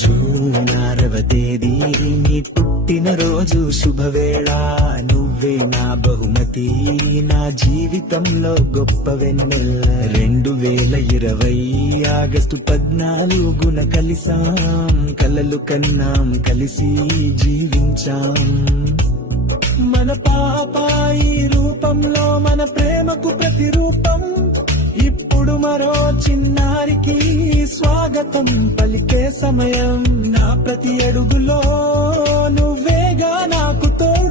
June 6వ తేదీ నీ పుట్టినరోజు శుభవేళ, నువ్వే నా బహుమతి, నా జీవితంలో గొప్ప వెన్నెల. 2020 ఆగస్టు 14న కలిసాం, కలలు కన్నాం, కలిసి జీవించాం. మన పాపాయి రూపంలో మన ప్రేమకు ప్రతిరూపం. ఇప్పుడు మరో చిన్నారికి స్వాగతం పలికే సమయం. నా ప్రతి అడుగులో నువ్వేగా నాకు తోడు.